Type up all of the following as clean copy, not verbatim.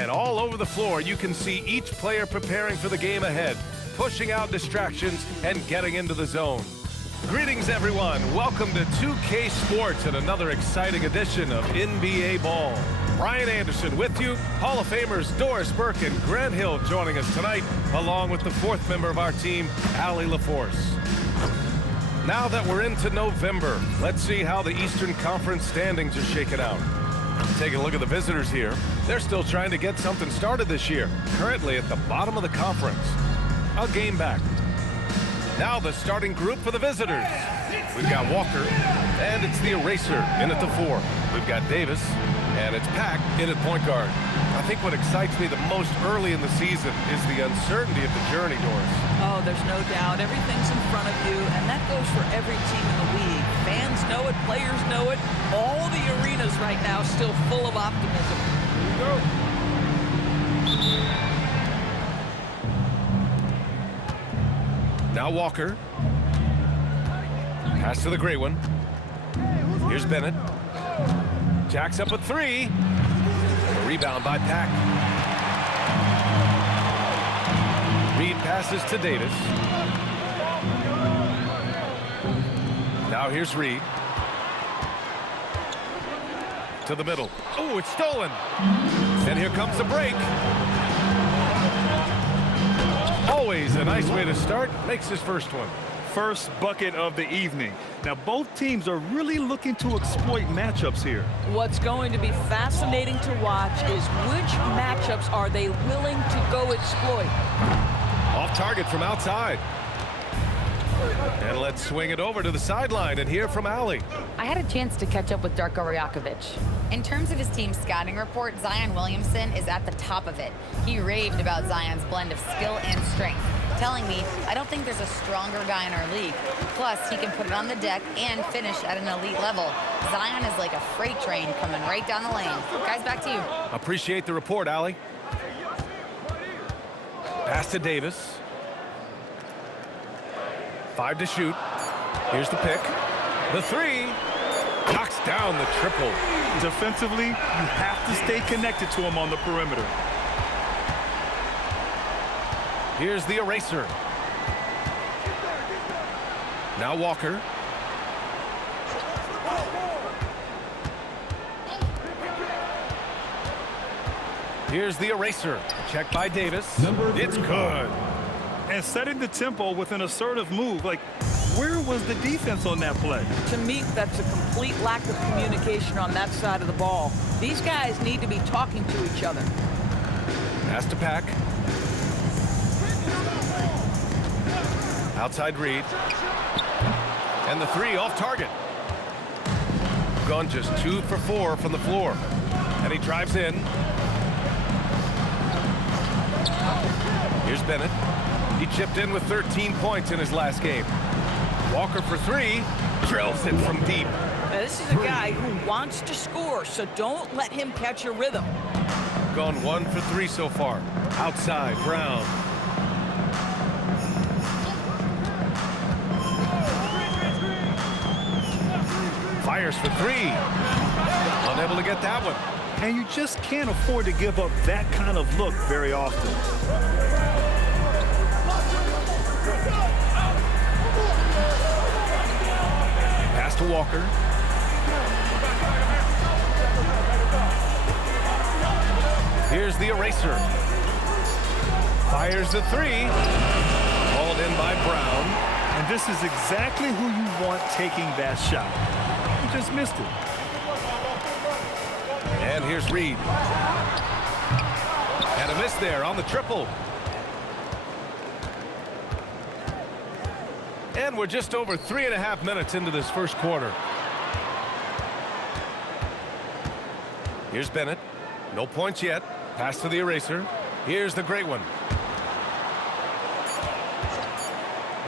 And all over the floor, you can see each player preparing for the game ahead, pushing out distractions and getting into the zone. Greetings, everyone. Welcome to 2K Sports and another exciting edition of NBA Ball. Brian Anderson with you. Hall of Famers Doris Burke and Grant Hill joining us tonight, along with the fourth member of our team, Allie LaForce. Now that we're into November, let's see how the Eastern Conference standings are shaking out. Taking a look at the visitors here. They're still trying to get something started this year. Currently at the bottom of the conference. A game back. Now the starting group for the visitors. We've got Walker, and it's the Eraser in at the 4. We've got Davis, and it's Pack in at point guard. I think what excites me the most early in the season is the uncertainty of the journey, Doris. Oh, there's no doubt. Everything's in front of you, and that goes for every team in the league. Fans know it, players know it. All the arenas right now still full of optimism. Here we go. Now Walker. Pass to the great one. Here's Bennett. Jacks up a 3. A rebound by Pack. Reed passes to Davis. Now here's Reed. To the middle. Oh, it's stolen. And here comes the break. Always a nice way to start. Makes his first one. First bucket of the evening. Now both teams are really looking to exploit matchups here. What's going to be fascinating to watch is which matchups are they willing to go exploit. Off target from outside. And let's swing it over to the sideline and hear from Allie. I had a chance to catch up with Darko Rajakovic. In terms of his team's scouting report, Zion Williamson is at the top of it. He raved about Zion's blend of skill and strength, telling me, I don't think there's a stronger guy in our league. Plus, he can put it on the deck and finish at an elite level. Zion is like a freight train coming right down the lane. Guys, back to you. Appreciate the report, Allie. Pass to Davis. 5 to shoot. Here's the pick. The 3. Knocks down the triple. Defensively, you have to stay connected to him on the perimeter. Here's the Eraser. Now Walker. Here's the Eraser. Checked by Davis. It's good. And setting the tempo with an assertive move. Like, where was the defense on that play? To me, that's a complete lack of communication on that side of the ball. These guys need to be talking to each other. Pass to Pack. Outside Reed. And the 3 off target. Gone just 2 for 4 from the floor. And he drives in. Here's Bennett. He chipped in with 13 points in his last game. Walker for 3. Drills it from deep. Now, this is a guy who wants to score, so don't let him catch a rhythm. Gone 1 for 3 so far. Outside, Brown. Fires for 3. Unable to get that one. And you just can't afford to give up that kind of look very often. Pass to Walker. Here's the Eraser. Fires the 3. Called in by Brown. And this is exactly who you want taking that shot. You just missed it. And here's Reed. And a miss there on the triple. And we're just over 3.5 minutes into this first quarter. Here's Bennett. No points yet. Pass to the Eraser. Here's the great one.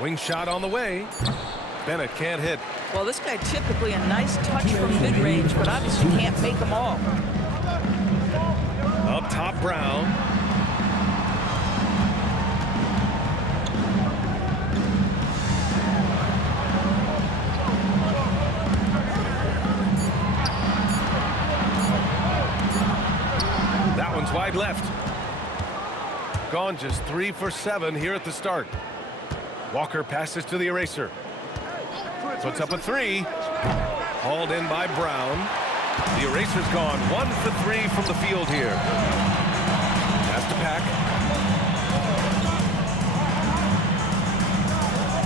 Wing shot on the way. Bennett can't hit. Well, this guy typically a nice touch from mid-range, but obviously can't make them all. Up top, Brown. wide left. Gone just 3 for 7 here at the start. Walker passes to the eraser. Puts up a 3. Hauled in by Brown. The eraser's gone 1 for 3 from the field here. Pass to Pack.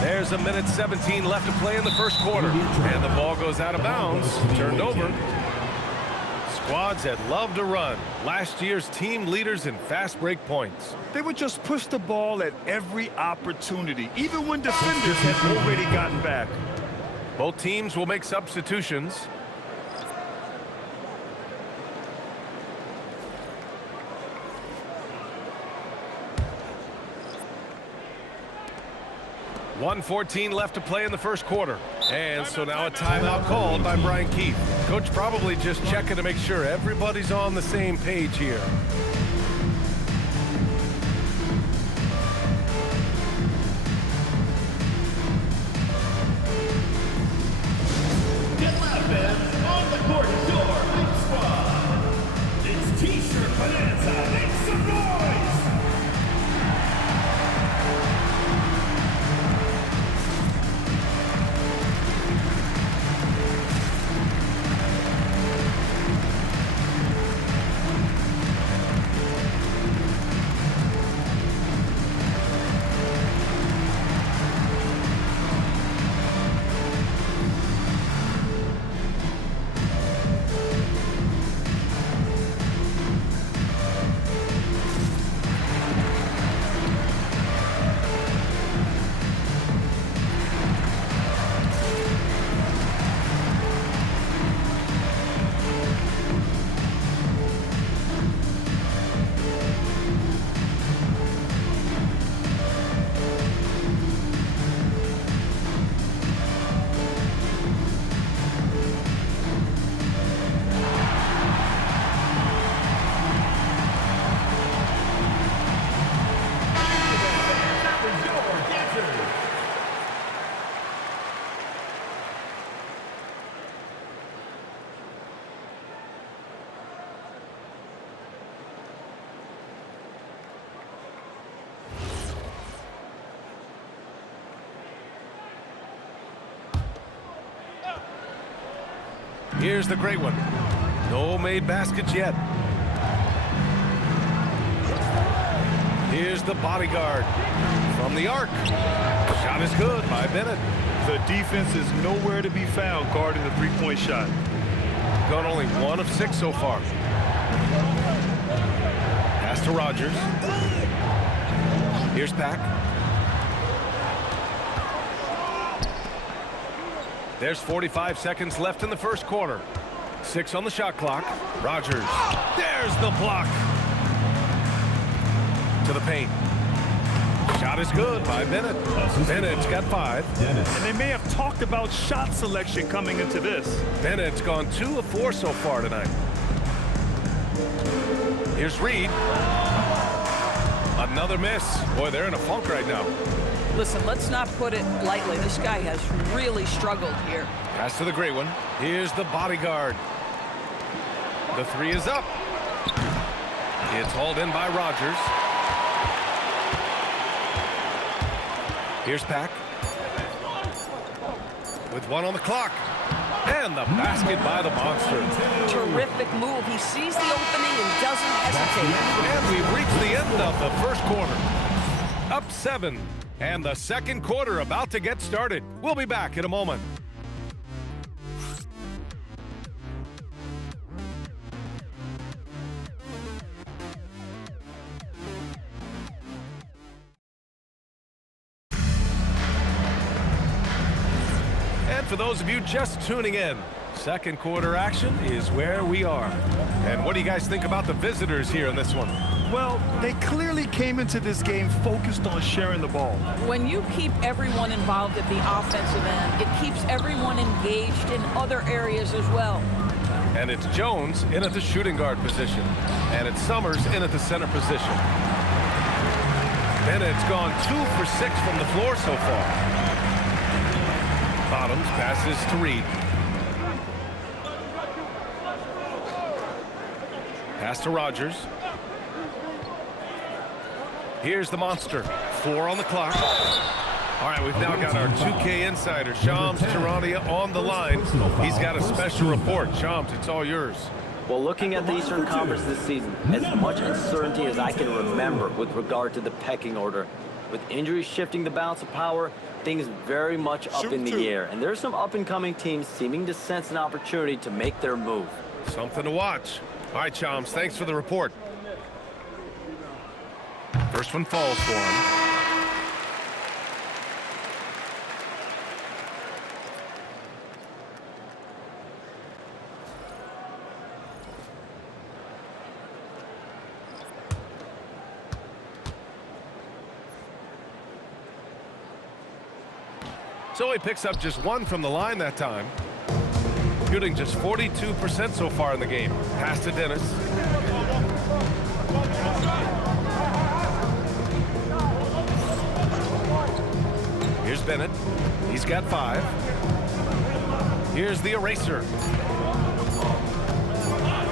There's a minute 17 left to play in the first quarter. And the ball goes out of bounds. Turned over. Squads that love to run. Last year's team leaders in fast break points. They would just push the ball at every opportunity, even when defenders had already gotten back. Both teams will make substitutions. .114 left to play in the first quarter. And so now a timeout called by Brian Keefe. Coach probably just checking to make sure everybody's on the same page here. Get loud, fans. On the court is your home squad. It's T-shirt bonanza. Make some noise. Here's the great one. No made baskets yet. Here's the bodyguard from the arc. Shot is good by Bennett. The defense is nowhere to be found guarding the three-point shot. Gone only 1 of 6 so far. Pass to Rogers. Here's Pack. There's 45 seconds left in the first quarter. 6 on the shot clock. Rogers. There's the block. To the paint. Shot is good by Bennett. Bennett's got 5. And they may have talked about shot selection coming into this. Bennett's gone 2 of 4 so far tonight. Here's Reed. Another miss. Boy, they're in a funk right now. Listen, let's not put it lightly. This guy has really struggled here. Pass to the great one. Here's the bodyguard. The 3 is up. It's hauled in by Rogers. Here's Pack. With 1 on the clock. And the basket by the Monster. Terrific move. He sees the opening and doesn't hesitate. And we've reached the end of the first quarter. Up 7. And the second quarter about to get started. We'll be back in a moment. And for those of you just tuning in, second quarter action is where we are. And what do you guys think about the visitors here in this one? Well, they clearly came into this game focused on sharing the ball. When you keep everyone involved at the offensive end, it keeps everyone engaged in other areas as well. And it's Jones in at the shooting guard position. And it's Summers in at the center position. Bennett's gone 2 for 6 from the floor so far. Bottoms passes to Reed. Pass to Rogers. Here's the monster. 4 on the clock. All right, we've now got our 2K insider, Shams Charania, on the line. He's got a special report. Shams, it's all yours. Well, looking at the Eastern Conference this season, as much uncertainty as I can remember with regard to the pecking order. With injuries shifting the balance of power, things very much up in the air. And there's some up-and-coming teams seeming to sense an opportunity to make their move. Something to watch. All right, Shams, thanks for the report. First one falls for him. So he picks up just 1 from the line that time. Shooting just 42% so far in the game. Pass to Dennis. Here's Bennett. He's got 5. Here's the eraser.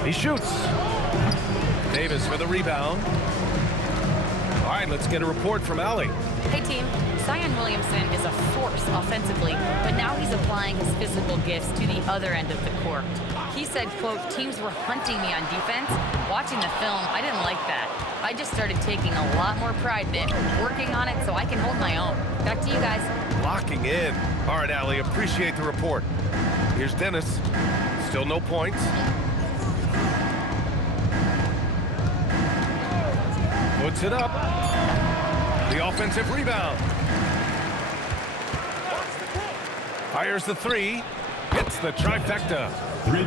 He shoots. Davis for the rebound. All right, let's get a report from Allie. Hey, team. Zion Williamson is a force offensively, but now he's applying his physical gifts to the other end of the court. He said, quote, teams were hunting me on defense. Watching the film, I didn't like that. I just started taking a lot more pride in it, working on it so I can hold my own. Back to you guys. Locking in. All right, Allie, appreciate the report. Here's Dennis. Still no points. Puts it up. The offensive rebound. Fires the 3. Hits the trifecta.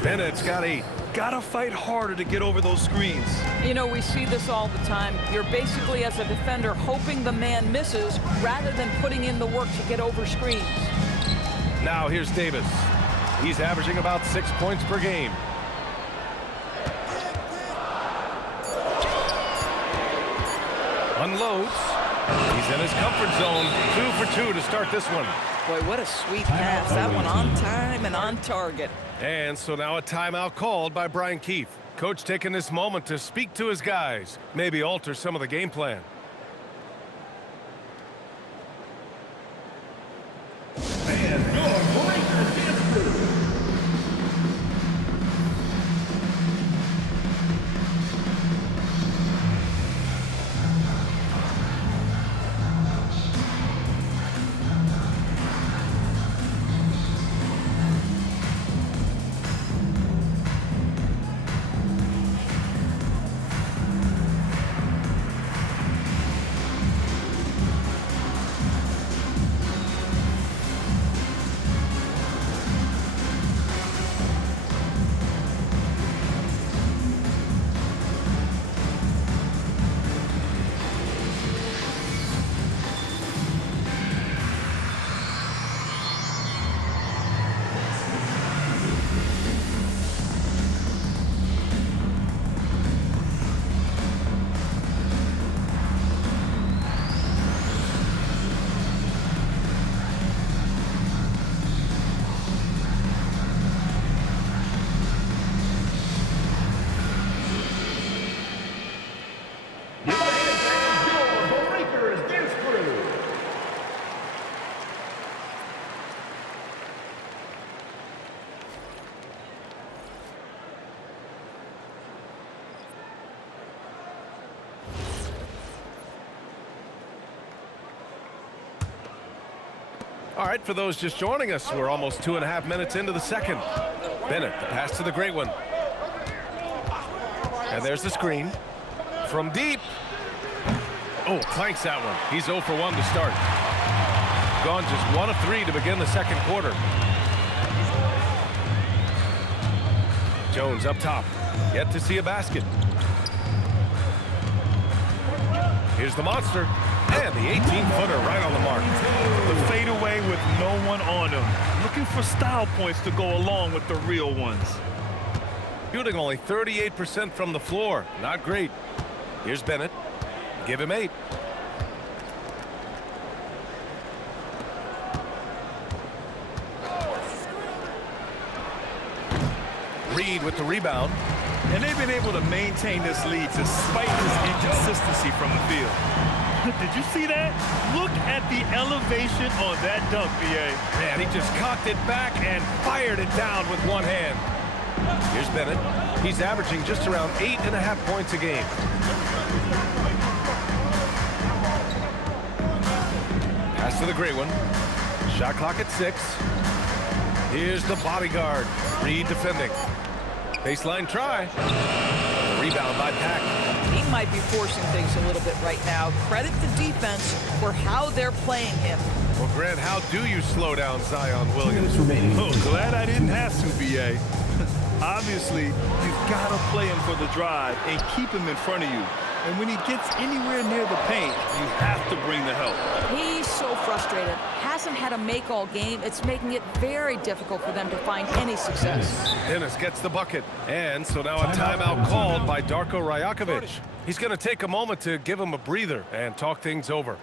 Bennett's got 8. Gotta fight harder to get over those screens. You know, we see this all the time. You're basically, as a defender, hoping the man misses rather than putting in the work to get over screens. Now here's Davis. He's averaging about 6 points per game. Unloads. He's in his comfort zone. 2 for 2 to start this one. Boy, what a sweet pass. That one on time and on target. And so now a timeout called by Brian Keefe. Coach taking this moment to speak to his guys. Maybe alter some of the game plan. And your Breakers dance crew. All right, for those just joining us, we're almost 2.5 minutes into the second. Bennett, the pass to the great one. And there's the screen. From deep. Oh, clanks that one. He's 0 for 1 to start. Gone just 1 of 3 to begin the second quarter. Jones up top. Yet to see a basket. Here's the monster. And the 18-footer right on the mark. The fadeaway with no one on him. Looking for style points to go along with the real ones. Shooting only 38% from the floor. Not great. Here's Bennett. Give him 8. Reed with the rebound. And they've been able to maintain this lead despite his inconsistency from the field. Did you see that? Look at the elevation on that dunk, B.A. Man, he just cocked it back and fired it down with one hand. Here's Bennett. He's averaging just around 8.5 points a game. Pass to the gray one. Shot clock at 6. Here's the bodyguard. Reed defending. Baseline try. Rebound by Pack. He might be forcing things a little bit right now. Credit the defense for how they're playing him. Well, Grant, how do you slow down Zion Williams? Oh, glad I didn't have to, B.A. Obviously, you've got to play him for the drive and keep him in front of you. And when he gets anywhere near the paint, you have to bring the help. He's so frustrated. Hasn't had a make all game. It's making it very difficult for them to find any success. Dennis gets the bucket. And so now a timeout called by Darko Rajakovic. He's going to take a moment to give him a breather and talk things over.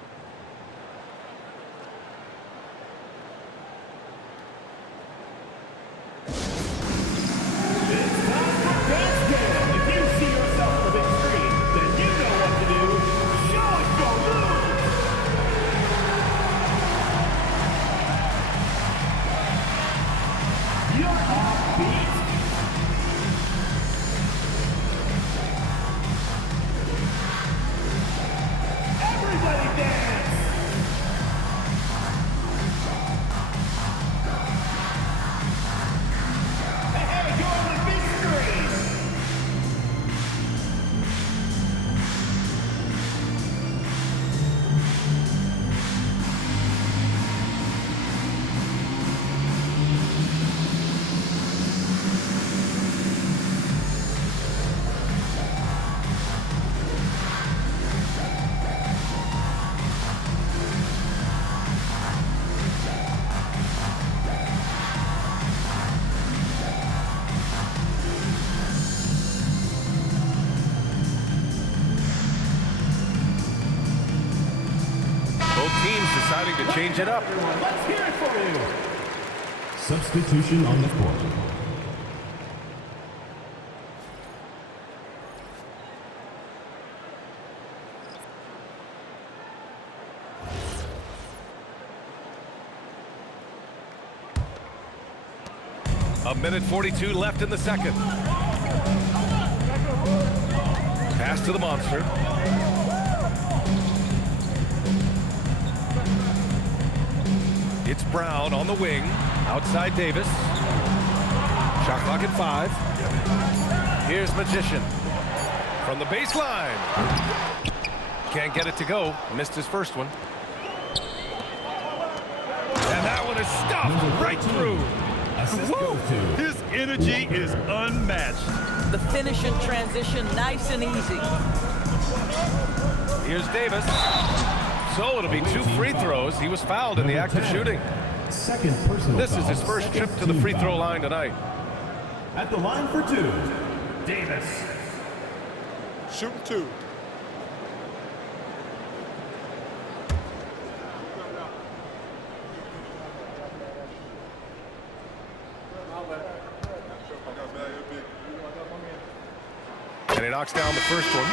Deciding to change it up. Let's hear it for you. Substitution on the court. A minute 42 left in the second. Pass to the monster. It's Brown on the wing. Outside Davis. Shot clock at 5. Here's Magician. From the baseline. Can't get it to go. Missed his first one. And that one is stuffed right through. His energy is unmatched. The finish in transition, nice and easy. Here's Davis. So it'll be 2 free throws. He was fouled in the act of shooting. Second personal This is foul, his first trip to the free throw line tonight. At the line for 2. Davis. Shooting 2. And he knocks down the first one.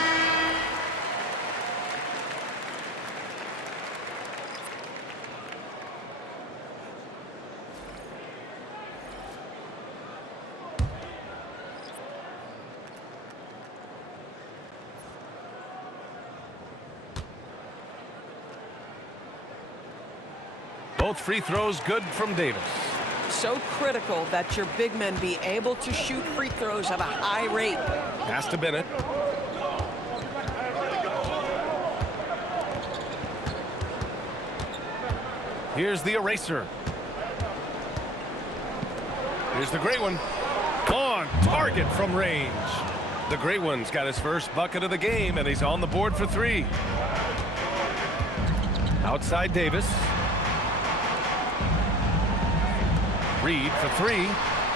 Both free throws good from Davis. So critical that your big men be able to shoot free throws at a high rate. Pass to Bennett. Here's the eraser. Here's the great one. On target from range. The great one's got his first bucket of the game, and he's on the board for 3. Outside Davis. Reed for 3.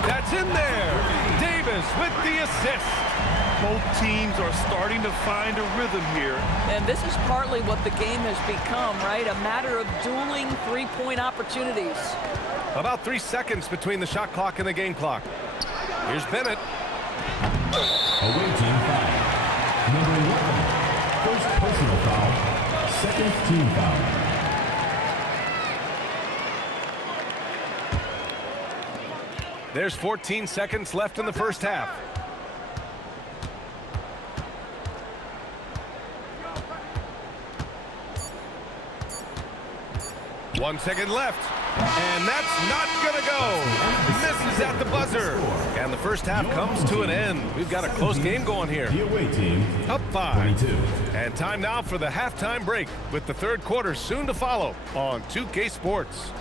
That's in there. Davis with the assist. Both teams are starting to find a rhythm here. And this is partly what the game has become, right? A matter of dueling three-point opportunities. About 3 seconds between the shot clock and the game clock. Here's Bennett. Away team foul. Number 11. First personal foul. Second team foul. There's 14 seconds left in the first half. One second left. And that's not going to go. Misses at the buzzer. And the first half comes to an end. We've got a close game going here. The away team. Up 5. 22. And time now for the halftime break with the third quarter soon to follow on 2K Sports.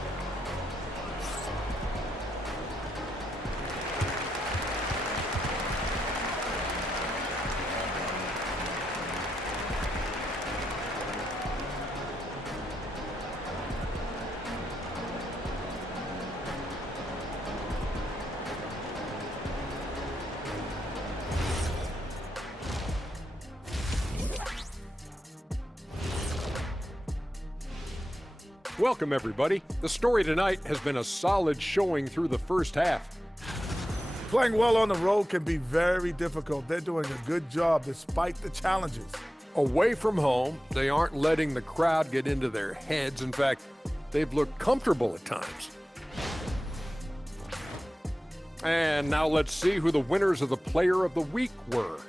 Welcome, everybody. The story tonight has been a solid showing through the first half. Playing well on the road can be very difficult. They're doing a good job despite the challenges. Away from home, they aren't letting the crowd get into their heads. In fact, they've looked comfortable at times. And now let's see who the winners of the Player of the Week were.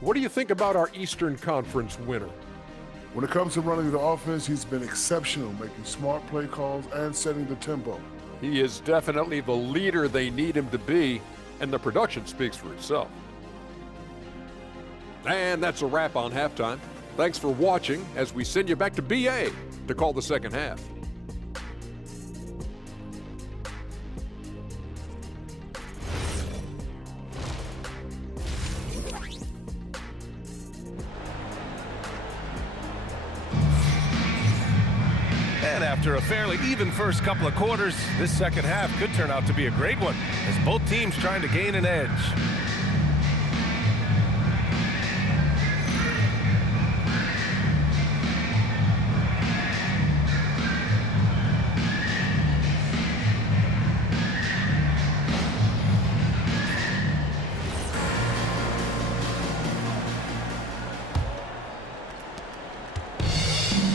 What do you think about our Eastern Conference winner? When it comes to running the offense, he's been exceptional, making smart play calls and setting the tempo. He is definitely the leader they need him to be, and the production speaks for itself. And that's a wrap on halftime. Thanks for watching as we send you back to BA to call the second half. And after a fairly even first couple of quarters, this second half could turn out to be a great one as both teams trying to gain an edge.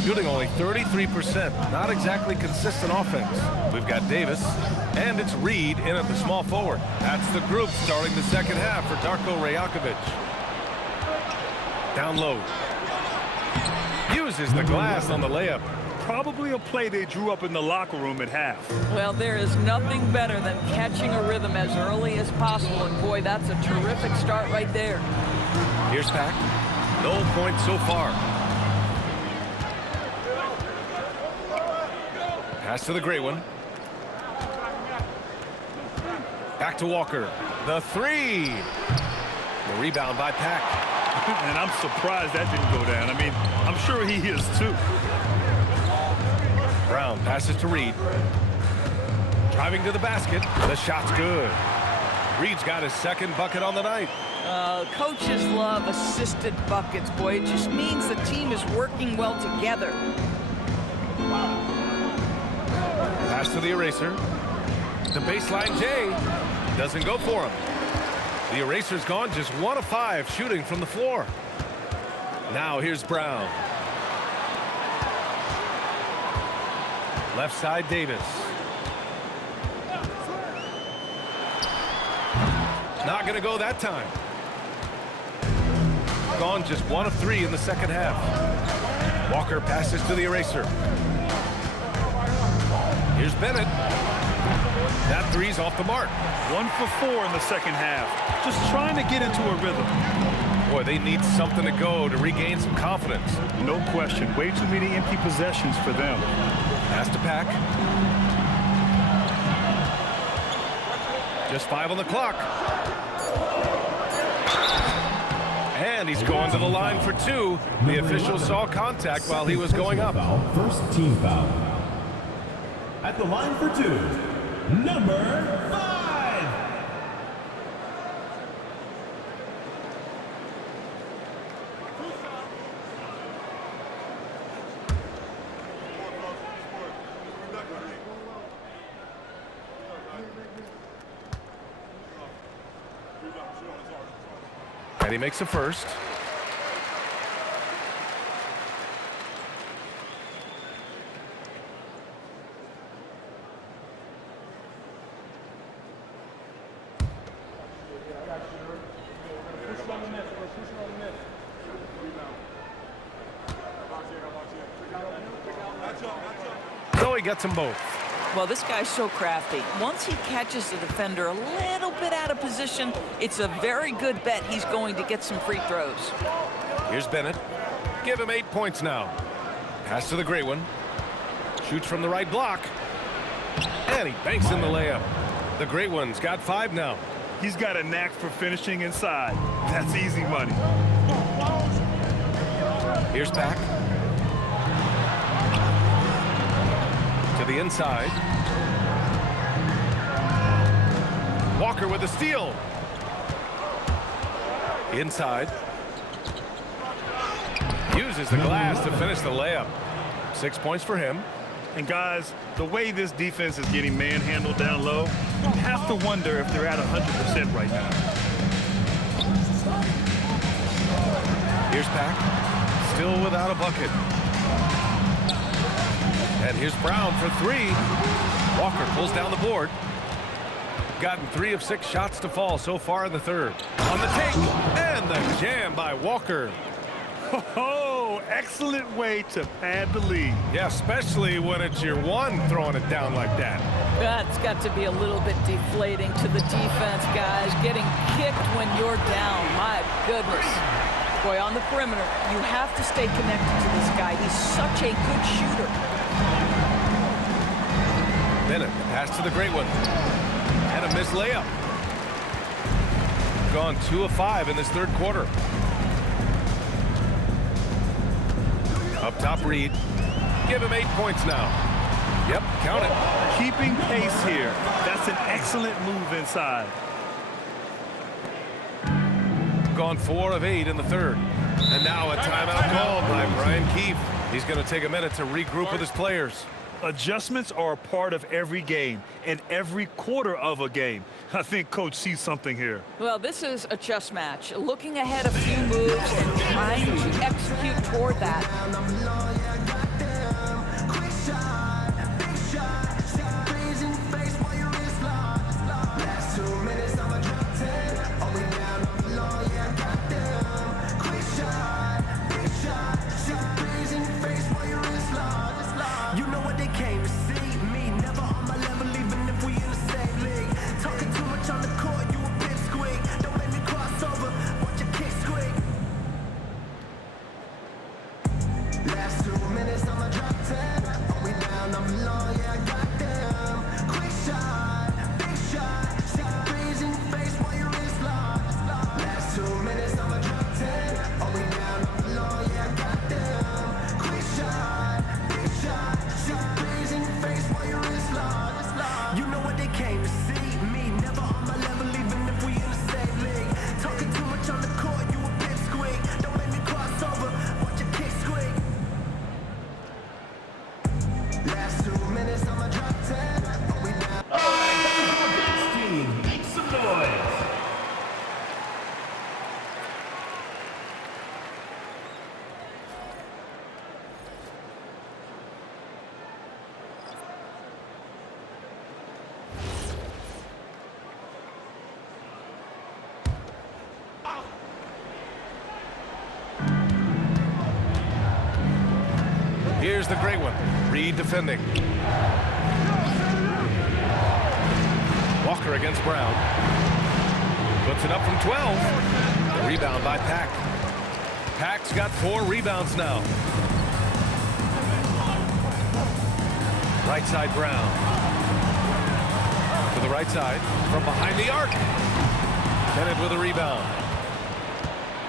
Shooting only 33%, not exactly consistent offense. We've got Davis, and it's Reed in at the small forward. That's the group starting the second half for Darko Rajakovic. Down low. Uses the glass on the layup. Probably a play they drew up in the locker room at half. Well, there is nothing better than catching a rhythm as early as possible, and boy, that's a terrific start right there. Here's Pack. No points so far. Pass to the great one. Back to Walker. The three. The rebound by Pack. And I'm surprised that didn't go down. I mean, I'm sure he is too. Brown passes to Reed. Driving to the basket. The shot's good. Reed's got his second bucket on the night. Coaches love assisted buckets, boy. It just means the team is working well together. Pass to the eraser. The baseline J doesn't go for him. The eraser's gone just 1 of 5 shooting from the floor. Now here's Brown. Left side Davis. Not going to go that time. Gone just 1 of 3 in the second half. Walker passes to the eraser. Here's Bennett. That three's off the mark. 1 for 4 in the second half. Just trying to get into a rhythm. Boy, they need something to go to regain some confidence. No question. Way too many empty possessions for them. Pass to Pack. Just 5 on the clock. And he's going to the line for 2. The official saw contact while he was going up. First team foul. At the line for 2, number 5. And he makes a first. gets them both. Well, this guy's so crafty. Once he catches the defender a little bit out of position, it's a very good bet he's going to get some free throws. Here's Bennett. Give him 8 points now. Pass to the great one. Shoots from the right block. And he banks in the layup. The great one's got 5 now. He's got a knack for finishing inside. That's easy money. Here's Pack. To the inside. Walker with a steal. Inside. Uses the glass to finish the layup. 6 points for him. And guys, the way this defense is getting manhandled down low, you have to wonder if they're at 100% right now. Here's Pack. Still without a bucket. And here's Brown for 3. Walker pulls down the board. Gotten 3 of 6 shots to fall so far in the third. On the take, and the jam by Walker. Oh, excellent way to pad the lead. Yeah, especially when it's your one throwing it down like that. That's got to be a little bit deflating to the defense, guys. Getting kicked when you're down. My goodness. Boy, on the perimeter, you have to stay connected to this guy. He's such a good shooter. Bennett, pass to the great one. And a missed layup. Gone 2 of 5 in this third quarter. Up top, Reed. Give him 8 points now. Yep, count it. Keeping pace here. That's an excellent move inside. Gone 4 of 8 in the third. And now a timeout called by Brian Keefe. He's going to take a minute to regroup with his players. Adjustments are a part of every game and every quarter of a game. I think Coach sees something here. Well, this is a chess match. Looking ahead a few moves and trying to execute toward that. Here's the great one. Reed defending. Walker against Brown. Puts it up from 12. The rebound by Pack. Pack's got 4 rebounds now. Right side Brown. To the right side from behind the arc. Bennett with a rebound.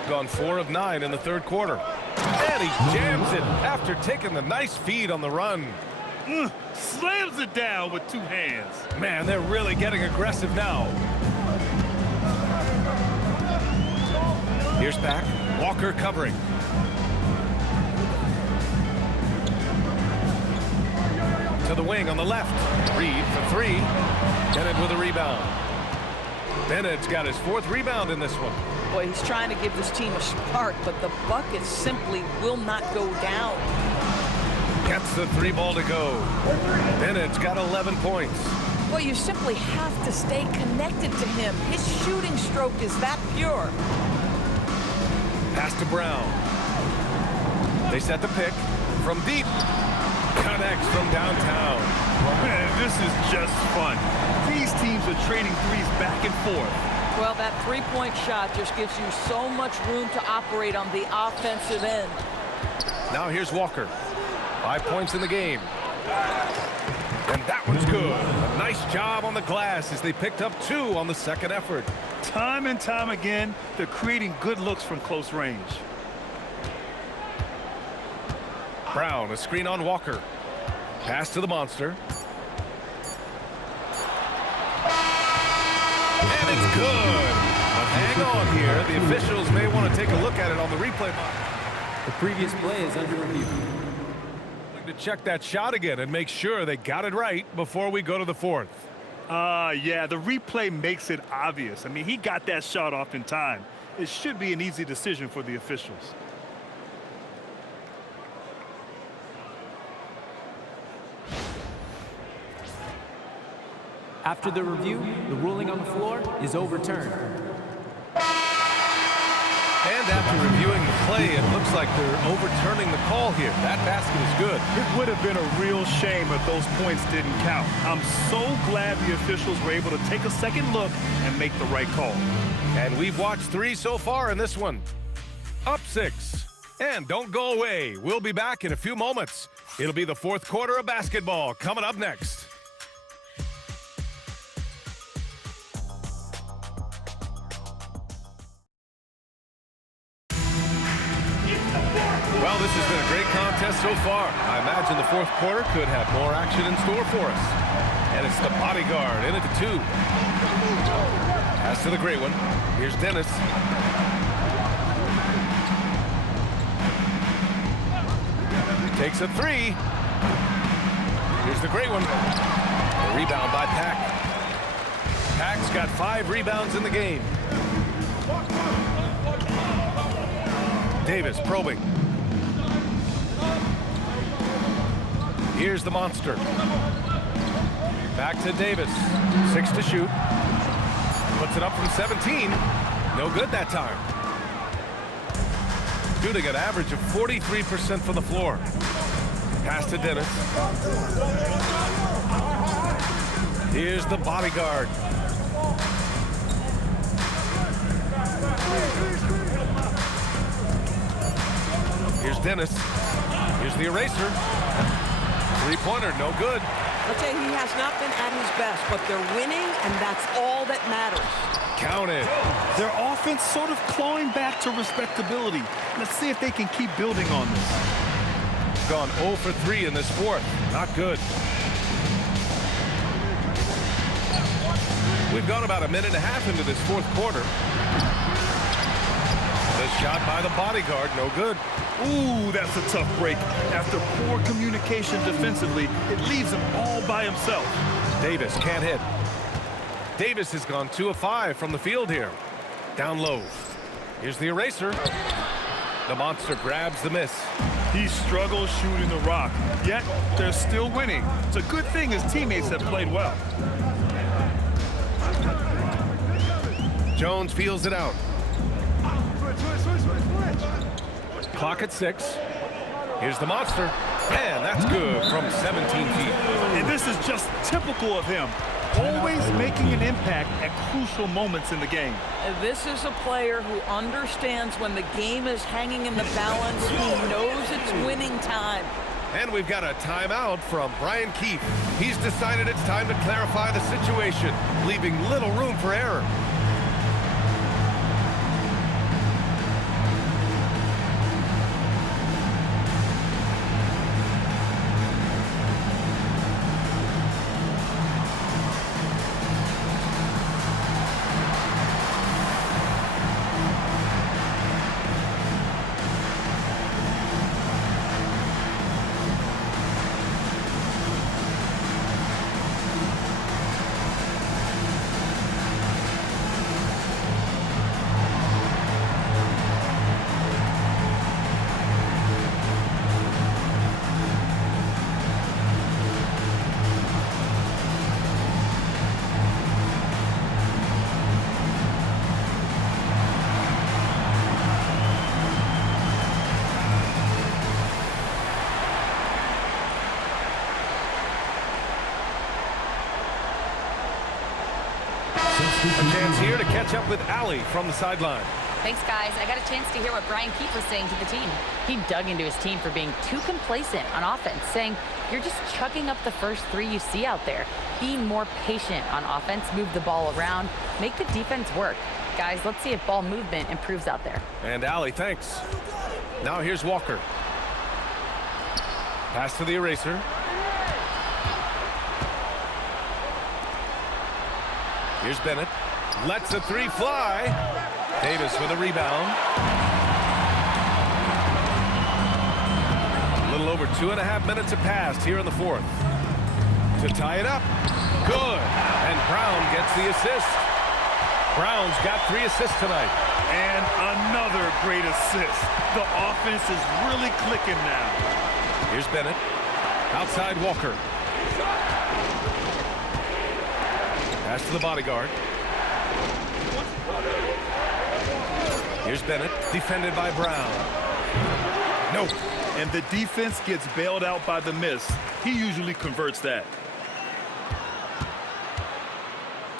Gone 4 of 9 in the third quarter. And he jams it after taking the nice feed on the run. Slams it down with 2 hands. Man, they're really getting aggressive now. Here's Pack. Walker covering. To the wing on the left. Reed for 3. Bennett with a rebound. Bennett's got his 4th rebound in this one. Boy, he's trying to give this team a spark, but the bucket simply will not go down. Gets the 3 ball to go. Bennett's got 11 points. Well, you simply have to stay connected to him. His shooting stroke is that pure. Pass to Brown. They set the pick from deep. connects from downtown. Man, this is just fun. These teams are trading threes back and forth. Well, that three-point shot just gives you so much room to operate on the offensive end. Now here's Walker. 5 points in the game. And that one's good. A nice job on the glass as they picked up 2 on the second effort. Time and time again, they're creating good looks from close range. Brown, a screen on Walker. Pass to the monster. And it's good. But hang on here. The officials may want to take a look at it on the replay box. The previous play is under review. To check that shot again and make sure they got it right before we go to the fourth. Yeah, the replay makes it obvious. I mean, he got that shot off in time. It should be an easy decision for the officials. After the review, the ruling on the floor is overturned. And after reviewing the play, it looks like they're overturning the call here. That basket is good. It would have been a real shame if those points didn't count. I'm so glad the officials were able to take a second look and make the right call. And we've watched 3 so far in this one. Up 6. And don't go away. We'll be back in a few moments. It'll be the fourth quarter of basketball coming up next. Well, this has been a great contest so far. I imagine the fourth quarter could have more action in store for us. And it's the bodyguard in at the 2. Pass to the great one. Here's Dennis. Takes a 3. Here's the great one. The rebound by Pack. Pack's got 5 rebounds in the game. Davis probing. Here's the monster. Back to Davis. 6 to shoot. Puts it up from 17. No good that time. Shooting an average of 43% from the floor. Pass to Dennis. Here's the bodyguard. Here's Dennis. Here's the eraser. Three-pointer, no good. I'll tell you, he has not been at his best, but they're winning, and that's all that matters. Count it. Their offense sort of clawing back to respectability. Let's see if they can keep building on this. Gone 0 for 3 in this fourth. Not good. We've gone about a minute and a half into this fourth quarter. The shot by the bodyguard, no good. Ooh, that's a tough break. After poor communication defensively, it leaves him all by himself. Davis can't hit. Davis has gone 2 of 5 from the field here. Down low. Here's the eraser. The monster grabs the miss. He struggles shooting the rock, yet they're still winning. It's a good thing his teammates have played well. Jones feels it out. Clock at 6. Here's the monster. And that's good from 17 feet. And this is just typical of him. Always making an impact at crucial moments in the game. This is a player who understands when the game is hanging in the balance. He knows it's winning time. And we've got a timeout from Brian Keefe. He's decided it's time to clarify the situation, leaving little room for error. A chance here to catch up with Allie from the sideline. Thanks, guys. I got a chance to hear what Brian Keefe was saying to the team. He dug into his team for being too complacent on offense, saying, you're just chucking up the first 3 you see out there. Be more patient on offense, move the ball around, make the defense work. Guys, let's see if ball movement improves out there. And Allie, thanks. Now here's Walker. Pass to the eraser. Here's Bennett. Lets a 3 fly. Davis with a rebound. A little over 2.5 minutes have passed here in the 4th. To tie it up. Good. And Brown gets the assist. Brown's got 3 assists tonight. And another great assist. The offense is really clicking now. Here's Bennett. Outside Walker. Pass to the bodyguard. Here's Bennett, defended by Brown. No. And the defense gets bailed out by the miss. He usually converts that.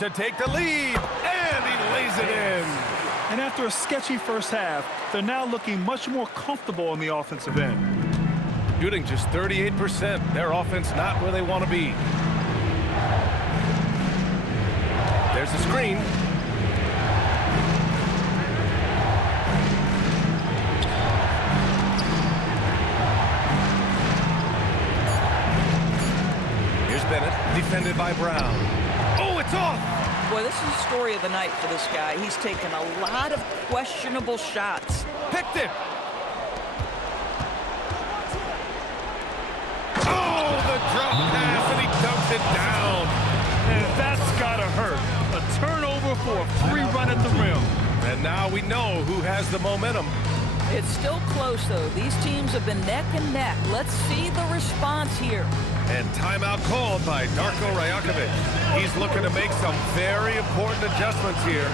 To take the lead, and he lays it in. And after a sketchy first half, they're now looking much more comfortable on the offensive end. Shooting just 38%. Their offense not where they want to be. There's the screen. Here's Bennett, defended by Brown. Oh, it's off! Boy, this is the story of the night for this guy. He's taken a lot of questionable shots. Picked it! Oh, the drop pass, and he dumps it down. And that's gotta hurt. A turnover for a free run at the rim. And now we know who has the momentum. It's still close, though. These teams have been neck and neck. Let's see the response here. And timeout called by Darko Rajakovic. He's looking to make some very important adjustments here.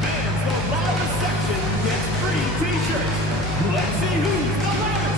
Fans, the loudest section gets free t-shirts. Let's see who's the loudest.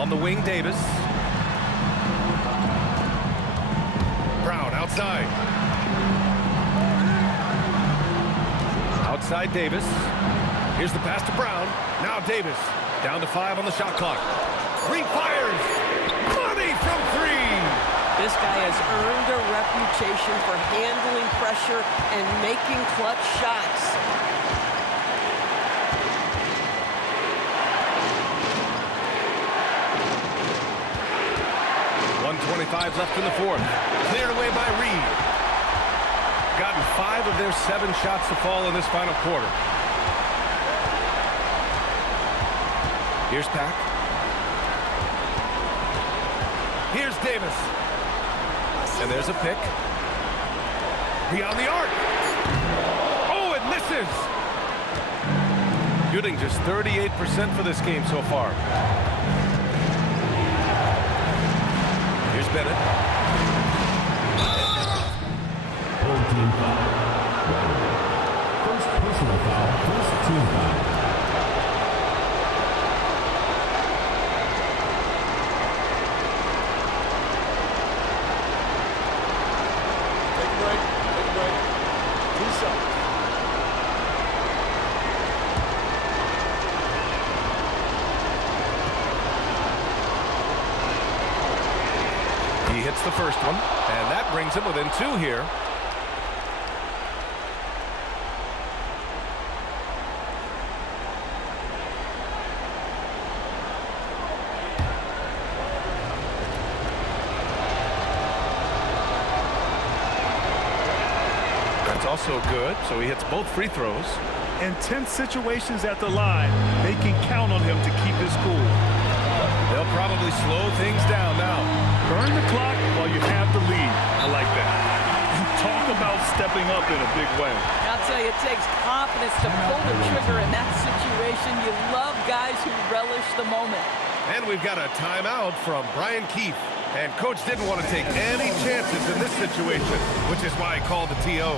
On the wing, Davis. Brown outside. Outside Davis. Here's the pass to Brown. Now Davis. Down to 5 on the shot clock. Green fires. Money from 3. This guy has earned a reputation for handling pressure and making clutch shots. 1:25 left in the 4th. Cleared away by Reed. Gotten 5 of their 7 shots to fall in this final quarter. Here's Pack. Here's Davis. And there's a pick. Beyond the arc. Oh, it misses. Shooting just 38% for this game so far. Here's Bennett. Home team foul. First personal foul, first team foul. gets the first one, and that brings him within 2 here. That's also good, so he hits both free throws. In tense situations at the line, they can count on him to keep his cool. They'll probably slow things down now. Burn the clock while you have the lead. I like that. Talk about stepping up in a big way. I'll tell you, it takes confidence to pull the trigger in that situation. You love guys who relish the moment. And we've got a timeout from Brian Keefe. And Coach didn't want to take any chances in this situation, which is why he called the TO.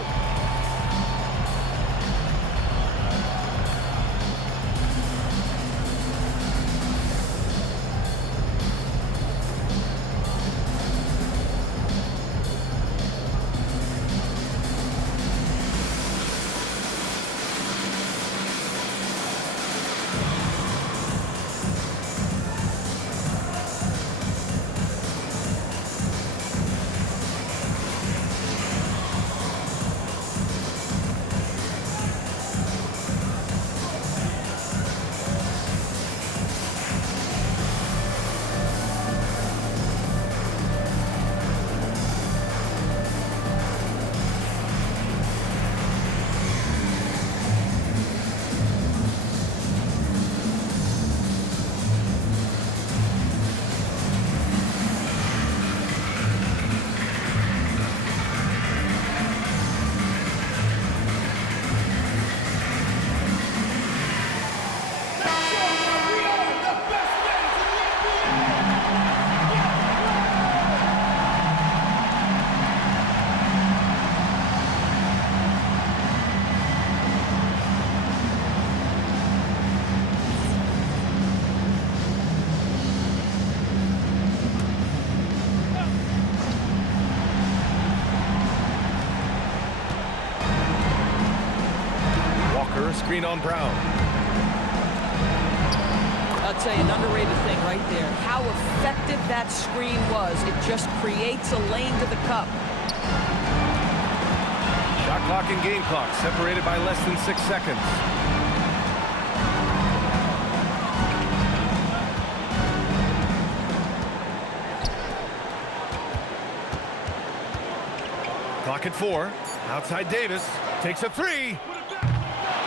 Screen on Brown. I'll tell you, an underrated thing right there. How effective that screen was. It just creates a lane to the cup. Shot clock and game clock separated by less than 6 seconds. Clock at 4. Outside Davis. Takes a 3.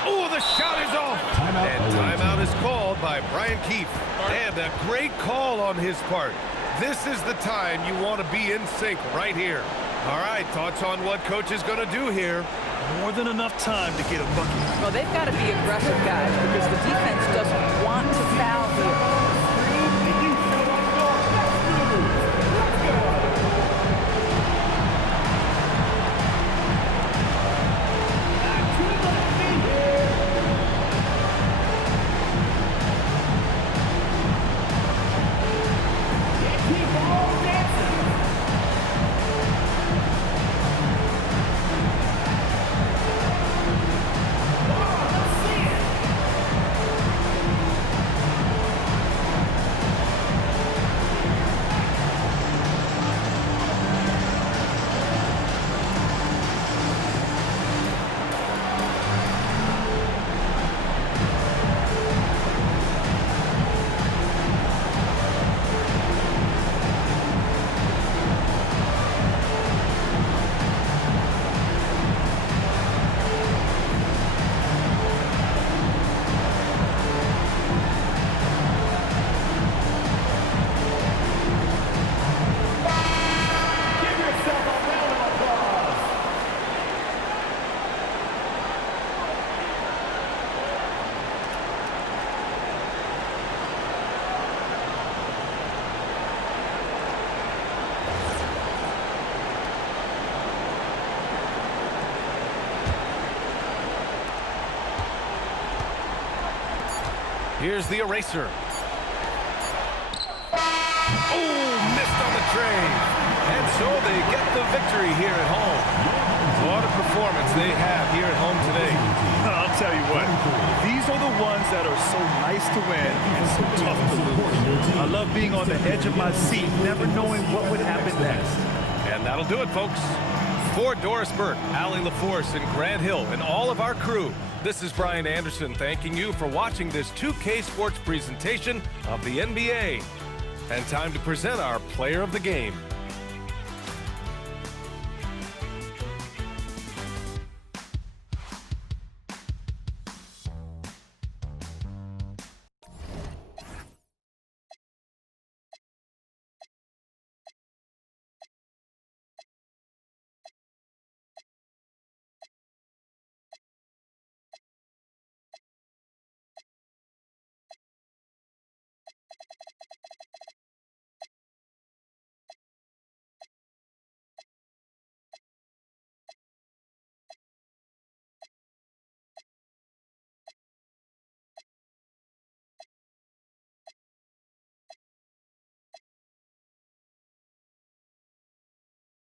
Oh, the shot is off. And timeout is called by Brian Keefe. And a great call on his part. This is the time you want to be in sync right here. All right, thoughts on what Coach is going to do here? More than enough time to get a bucket. Well, they've got to be aggressive, guys, because the defense doesn't want to foul here. Here's the eraser. Oh, missed on the trade. And so they get the victory here at home. What a performance they have here at home today. I'll tell you what, these are the ones that are so nice to win and so tough to lose. I love being on the edge of my seat, never knowing what would happen next. And that'll do it, folks. For Doris Burke, Allie LaForce, and Grant Hill, and all of our crew, this is Brian Anderson thanking you for watching this 2K Sports presentation of the NBA. And time to present our player of the game.